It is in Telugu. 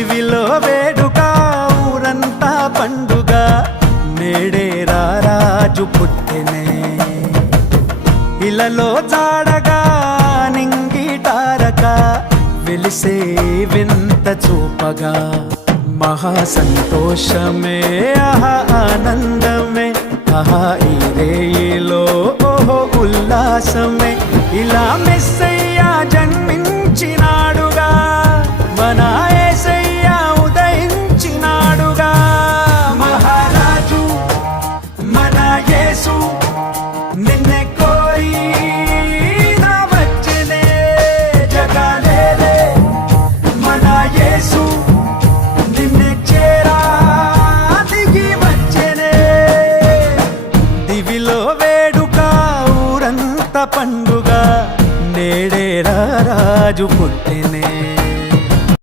దివిలో వేడుక ఊరంతా పండుగ నేడే రారాజు పుట్టెనే ఇలలో జాడగా నింగిటారక వెలిసే వింత చూపగా మహా సంతోషమే ఆహా ఆనందమే ఆహా ఈ రేయిలో ఓహో ఉల్లాసమే ఇలా మెస్సయ్యా జన్మ